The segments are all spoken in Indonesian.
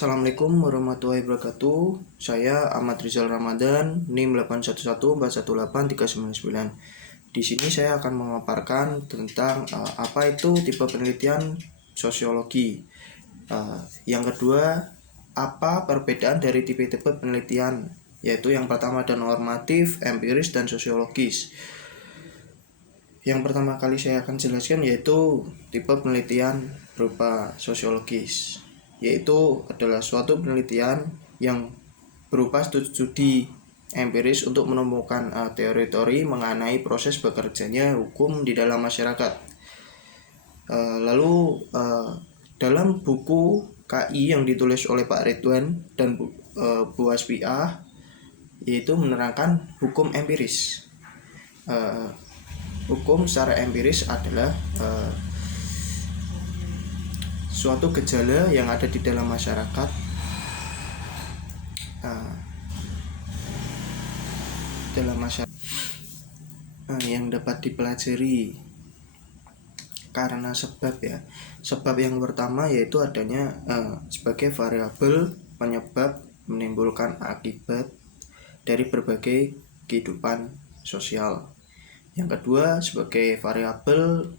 Assalamualaikum warahmatullahi wabarakatuh. Saya Ahmad Rizal Ramadan, NIM 811418399. Di sini saya akan memaparkan tentang apa itu tipe penelitian sosiologi. Yang kedua, apa perbedaan dari tipe-tipe penelitian, yaitu yang pertama ada normatif, empiris, dan sosiologis. Yang pertama kali saya akan jelaskan yaitu tipe penelitian berupa sosiologis, yaitu adalah suatu penelitian yang berupa studi empiris untuk menemukan teori-teori mengenai proses bekerjanya hukum di dalam masyarakat. Lalu dalam buku KI yang ditulis oleh Pak Ridwan dan Bu Asfiah, yaitu menerangkan hukum empiris. Hukum secara empiris adalah suatu gejala yang ada di dalam masyarakat yang dapat dipelajari karena sebab yang pertama yaitu adanya sebagai variabel penyebab menimbulkan akibat dari berbagai kehidupan sosial. Yang kedua sebagai variabel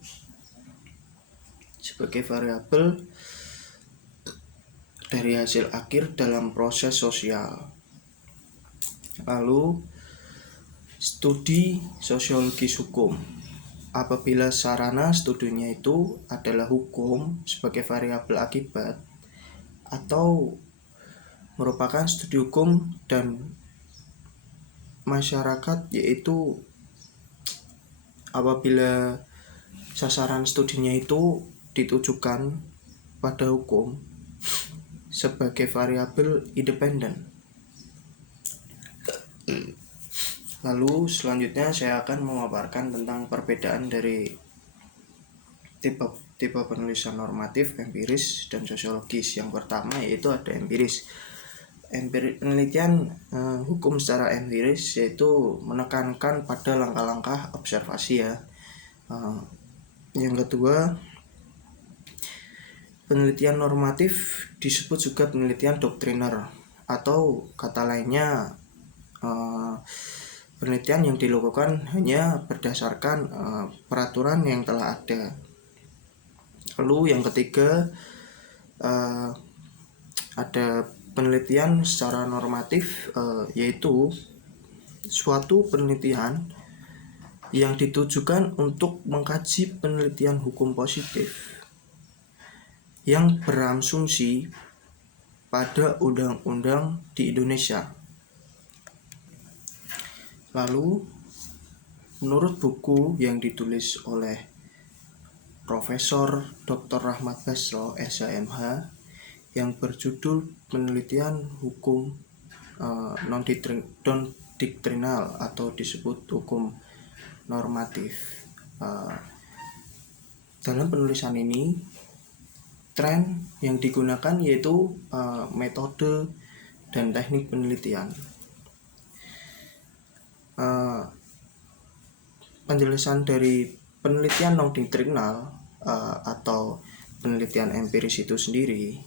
dari hasil akhir dalam proses sosial. Lalu studi sosiologis hukum, apabila sarana studinya itu adalah hukum sebagai variabel akibat atau merupakan studi hukum dan masyarakat, yaitu apabila sasaran studinya itu ditujukan pada hukum sebagai variabel independen. Lalu selanjutnya saya akan memaparkan tentang perbedaan dari tipe penulisan normatif, empiris, dan sosiologis. Yang pertama yaitu ada empiris. Penelitian hukum secara empiris yaitu menekankan pada langkah-langkah observasi ya. Yang kedua, penelitian normatif disebut juga penelitian doktriner, atau kata lainnya penelitian yang dilakukan hanya berdasarkan peraturan yang telah ada. Lalu yang ketiga ada penelitian secara normatif, yaitu suatu penelitian yang ditujukan untuk mengkaji penelitian hukum positif yang berasumsi pada undang-undang di Indonesia. Lalu menurut buku yang ditulis oleh Profesor Dr. Rahmat Basro, SHMH, yang berjudul Penelitian Hukum Non-Diktrinal atau disebut hukum normatif. Dalam penulisan ini, tren yang digunakan yaitu metode dan teknik penelitian. Penjelasan dari penelitian non-diktrinal atau penelitian empiris itu sendiri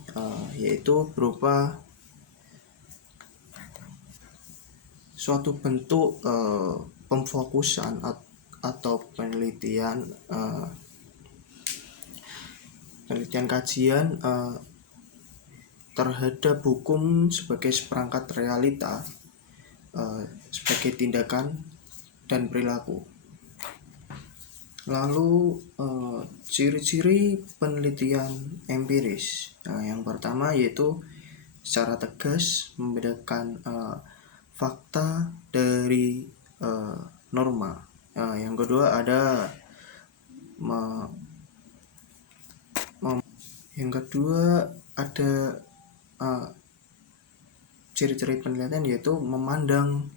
yaitu berupa suatu bentuk pemfokusan atau penelitian kajian terhadap hukum sebagai seperangkat realita, sebagai tindakan dan perilaku. Lalu ciri-ciri penelitian empiris, yang pertama yaitu secara tegas membedakan fakta dari norma. Yang kedua ada ciri-ciri penelitian yaitu memandang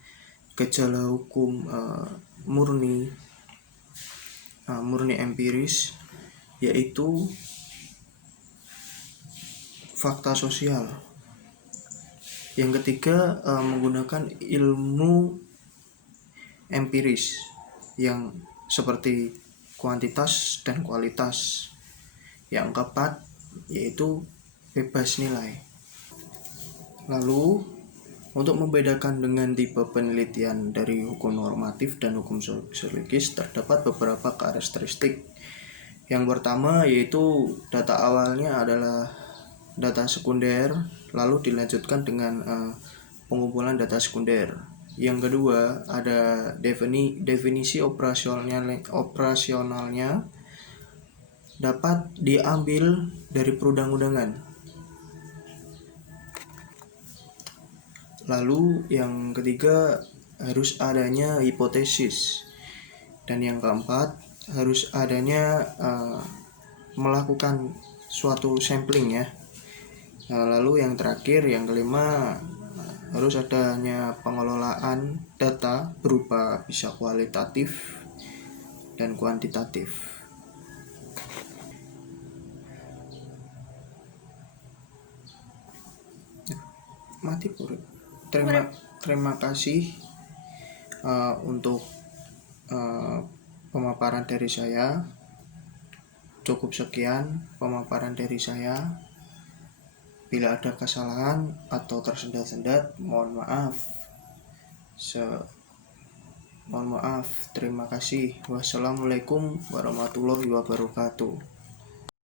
gejala hukum murni empiris, yaitu fakta sosial. Yang ketiga menggunakan ilmu empiris yang seperti kuantitas dan kualitas. Yang keempat yaitu bebas nilai. Lalu, untuk membedakan dengan tipe penelitian dari hukum normatif dan hukum sosiologis, terdapat beberapa karakteristik. Yang pertama yaitu data awalnya adalah data sekunder, lalu dilanjutkan dengan pengumpulan data sekunder. Yang kedua ada definisi operasionalnya dapat diambil dari perundang-undangan. Lalu yang ketiga harus adanya hipotesis, dan yang keempat harus adanya melakukan suatu sampling ya. Lalu yang terakhir yang kelima harus adanya pengelolaan data berupa bisa kualitatif dan kuantitatif. Mati purut. Terima kasih untuk pemaparan dari saya. Cukup sekian pemaparan dari saya. Bila ada kesalahan atau tersendat-sendat, mohon maaf. Mohon maaf. Terima kasih. Wassalamualaikum warahmatullahi wabarakatuh.